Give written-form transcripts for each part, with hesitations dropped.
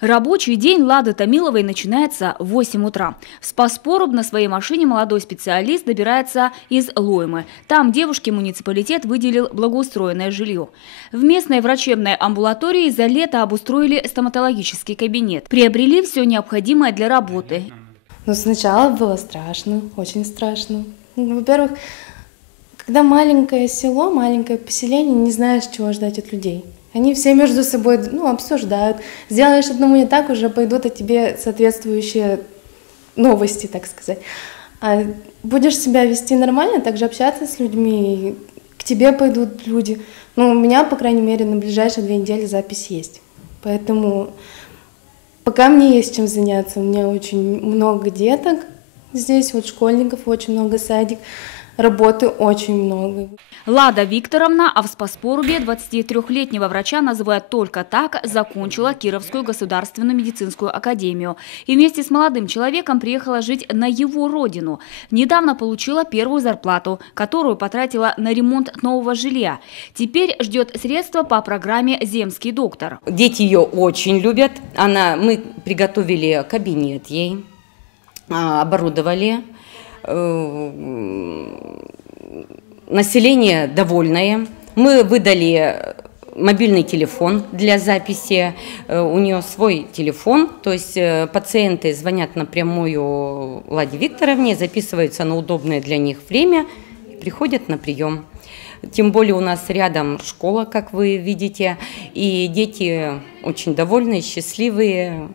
Рабочий день Лады Томиловой начинается в 8 утра. В Спас-Поруб на своей машине молодой специалист добирается из Лоймы. Там девушке муниципалитет выделил благоустроенное жилье. В местной врачебной амбулатории за лето обустроили стоматологический кабинет. Приобрели все необходимое для работы. Сначала было страшно, очень страшно. Во-первых, когда маленькое село, маленькое поселение, не знаешь, чего ждать от людей. Они все между собой обсуждают. Сделаешь одному не так, уже пойдут о тебе соответствующие новости, так сказать. А будешь себя вести нормально, также общаться с людьми, к тебе пойдут люди. У меня, по крайней мере, на ближайшие 2 недели запись есть. Поэтому пока мне есть чем заняться. У меня очень много деток здесь, школьников очень много, садик. Работы очень много. Лада Викторовна, а в Спас-Порубе 23-летнего врача называют только так, закончила Кировскую государственную медицинскую академию. И вместе с молодым человеком приехала жить на его родину. Недавно получила первую зарплату, которую потратила на ремонт нового жилья. Теперь ждет средства по программе «Земский доктор». Дети ее очень любят. Мы приготовили кабинет ей, оборудовали. Население довольное. Мы выдали мобильный телефон для записи. У нее свой телефон, то есть пациенты звонят напрямую Ладе Викторовне, записываются на удобное для них время и приходят на прием. Тем более у нас рядом школа, как вы видите, и дети очень довольные, счастливые.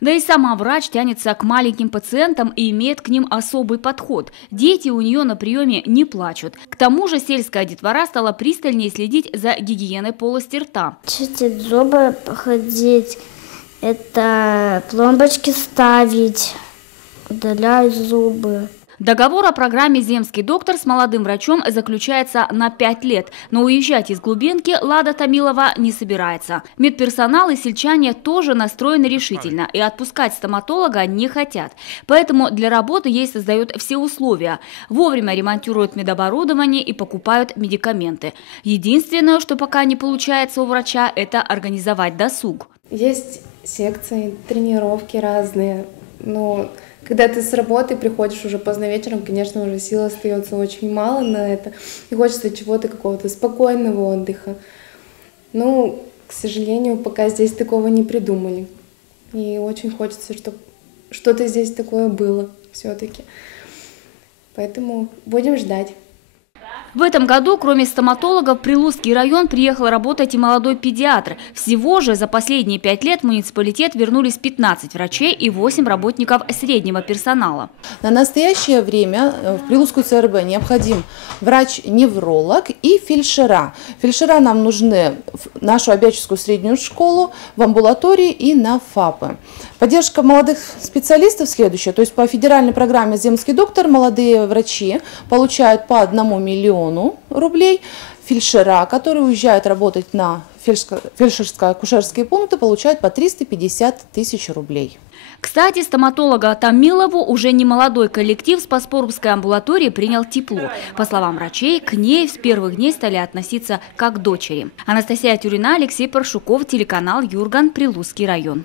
Да и сама врач тянется к маленьким пациентам и имеет к ним особый подход. Дети у нее на приеме не плачут. К тому же сельская детвора стала пристальнее следить за гигиеной полости рта. Чистить зубы, ходить, это пломбочки ставить, удалять зубы. Договор о программе «Земский доктор» с молодым врачом заключается на 5 лет, но уезжать из глубинки Лада Томилова не собирается. Медперсонал и сельчане тоже настроены решительно и отпускать стоматолога не хотят. Поэтому для работы ей создают все условия. Вовремя ремонтируют медоборудование и покупают медикаменты. Единственное, что пока не получается у врача, это организовать досуг. Есть секции, тренировки разные, но когда ты с работы приходишь уже поздно вечером, конечно, уже сил остается очень мало на это. И хочется чего-то, какого-то спокойного отдыха. К сожалению, пока здесь такого не придумали. И очень хочется, чтобы что-то здесь такое было все-таки. Поэтому будем ждать. В этом году, кроме стоматологов, в Прилузский район приехал работать и молодой педиатр. Всего же за последние 5 лет в муниципалитет вернулись 15 врачей и 8 работников среднего персонала. На настоящее время в Прилузскую ЦРБ необходим врач-невролог и фельдшера. Фельдшера нам нужны в нашу Обячевскую среднюю школу, в амбулатории и на ФАПы. Поддержка молодых специалистов следующая. То есть по федеральной программе «Земский доктор» молодые врачи получают по 1 миллиону рублей. Фельдшера, которые уезжают работать на фельдшерско-акушерские пункты, получают по 350 тысяч рублей. Кстати, стоматолога Томилову уже не молодой коллектив Спас-Порубской амбулатории принял тепло. По словам врачей, к ней с первых дней стали относиться как к дочери. Анастасия Тюрина, Алексей Паршуков, телеканал Юрган, Прилузский район.